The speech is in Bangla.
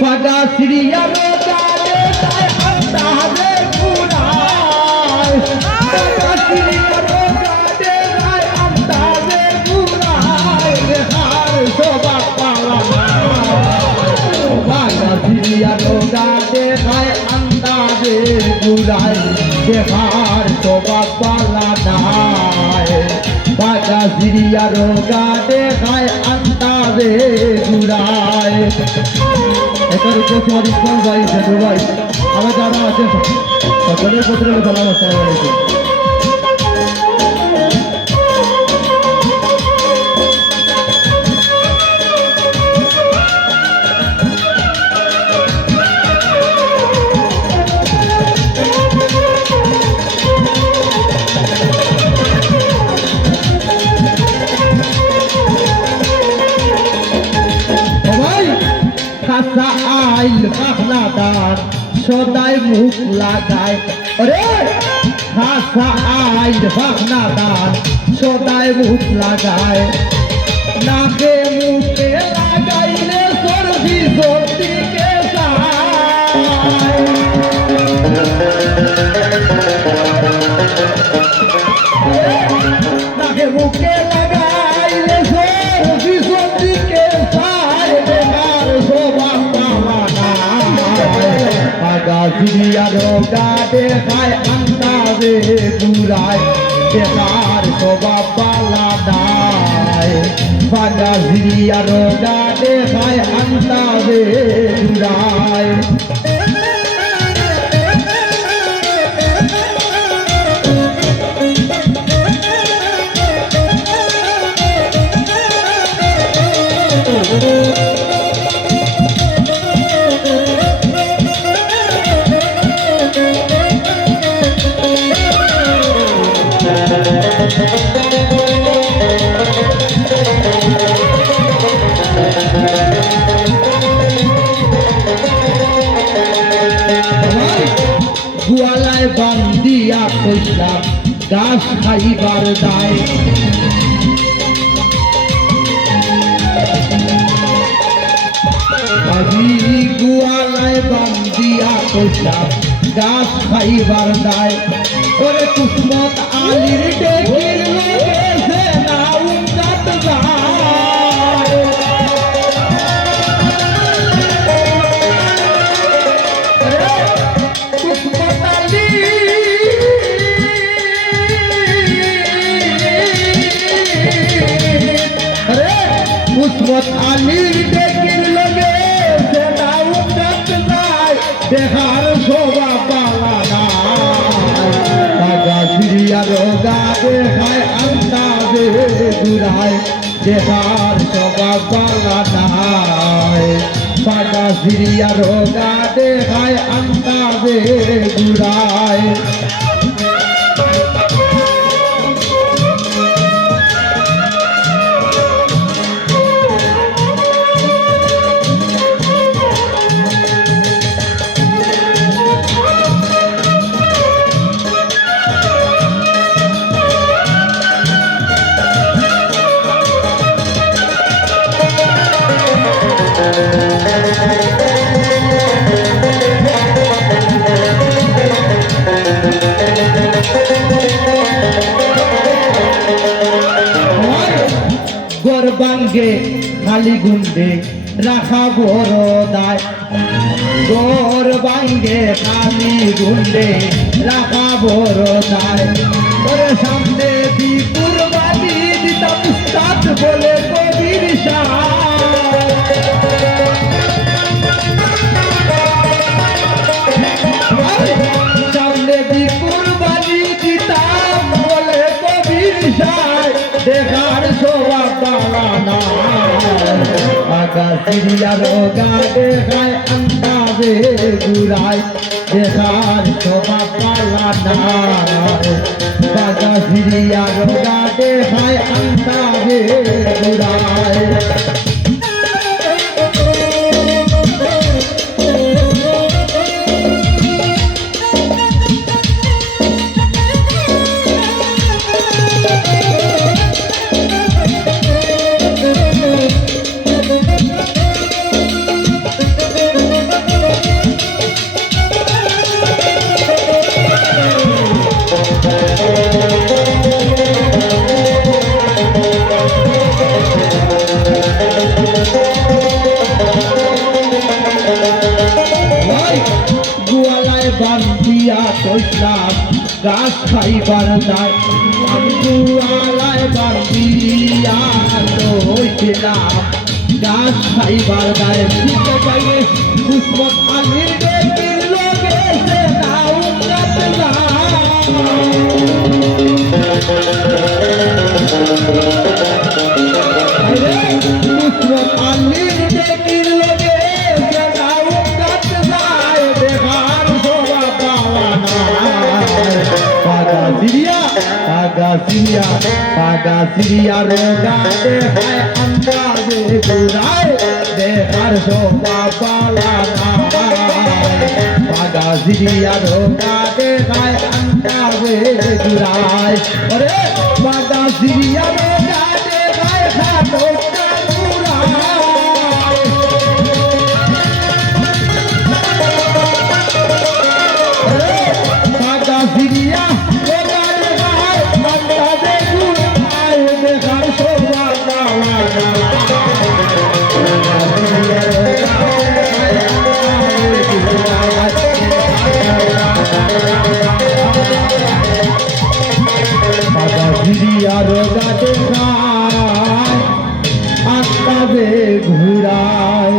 Pada Sriya Rogade Sai Antare Gurai Pada Sriya Rogade Sai Antare Gurai Har Sobak Palana Pada Sriya Rogade Sai Antare Gurai Har Sobak Palana Pada Sriya Rogade Sai Antare Gurai এটার উপস্থিত ইসলাম ভাই সাধু ভাই আমার যারা আছেন সকলের প্রতি সালাম আসসালামু আলাইকুম। আইল পাখলাদার সদাই মুখ লাগায় আরে হাসা আইল পাখলাদার সদাই মুখ লাগায় নাকে মুখে লাগাইলে সর্দি সর্দিকে নাকে মুখে লাগাইলে সর্দি সর্দিকে Sriya Rogade Sai Antare Gurai Dekar Sobab Paladai Pada Sriya Rogade Sai Antare Gurai গুয়ালায় বান্দিয়া কইলাম গাছ খাইবার দায় গুয়ালায় বান্দিয়া কইলাম গাছ খাইবার দায় ওরে কুসমত আলির ডেকির লগেছে না উন্নত যায় কুসমত আলি কুসমত আলির ডেকির লগেছে না উন্নত যায় দেখার শোভা পালা Sriya Rogade Sai Antare Gurai Dekar Sobab Paladai Pada Sriya Rogade Sai Antare Gurai গরবাঙ্গে খালি গুন্ডে রাখা বড় দায় গরবাঙ্গে খালি গুন্ডে রাখা বড় দায় ওরে সামনে বিপুর বাড়ি দিতাম উস্তাদ বলে কবির সামনে বিপুর বাড়ি দিতাম বলে কবির দেখার শোভা পালানা Pada Sriya Rogade Sai Antare Gurai Dekar Sobab Paladai Pada Sriya Rogade Sai Antare Gurai গাছ খাইবার দায় দুয়ালায় বান্দিয়া লইছিলাম গাছ খাইবার দায় বুঝতে পাইলে দুশ্মন আলির বেটির লগে সে নাও দুশ্মন আলির বেটির লগে সে নাও যায় দেখার শোভা পাওয়া পাগা সিরিয়া রোগাতে হয় আন্দাজে ঘুরায় দেখার শোভা পাওয়া পাগা সিরিয়া রোগাতে হয় আন্দাজে ঘুরায় ওরে পাগা সিরিয়া রোগাতে হয় খাটো সিরিয়া রোগাতে ঘুরায়